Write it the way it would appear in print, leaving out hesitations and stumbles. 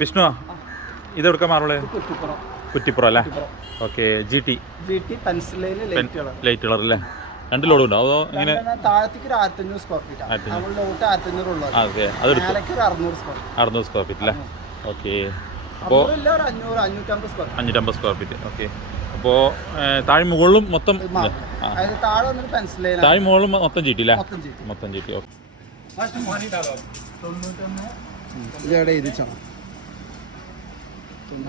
വിഷ്ണു ഇതെടുക്കാൻ മാറുള്ളൂ കുറ്റിപ്പുറം അല്ലേ? Okay. G T light colour അല്ലേ? 2 ലോഡും ഉണ്ടോ അതോ ഇങ്ങനെ? താഴത്തേക്ക് 1500 സ്ക്വയർ ഫീറ്റ്, അതെ, അത് 600 സ്ക്വയർ ഫീറ്റ് അല്ലേ? ഓക്കെ. അപ്പോൾ 550 സ്ക്വയർ ഫീറ്റ്. ഓക്കെ. അപ്പോൾ താഴെ മുകളിലും മൊത്തം താഴെ മുകളിലും മൊത്തം ജി ടി അല്ലേ? മൊത്തം ജി ടി. ഓക്കെ. ഇതെവിടെ എഴുതിച്ചോ? 47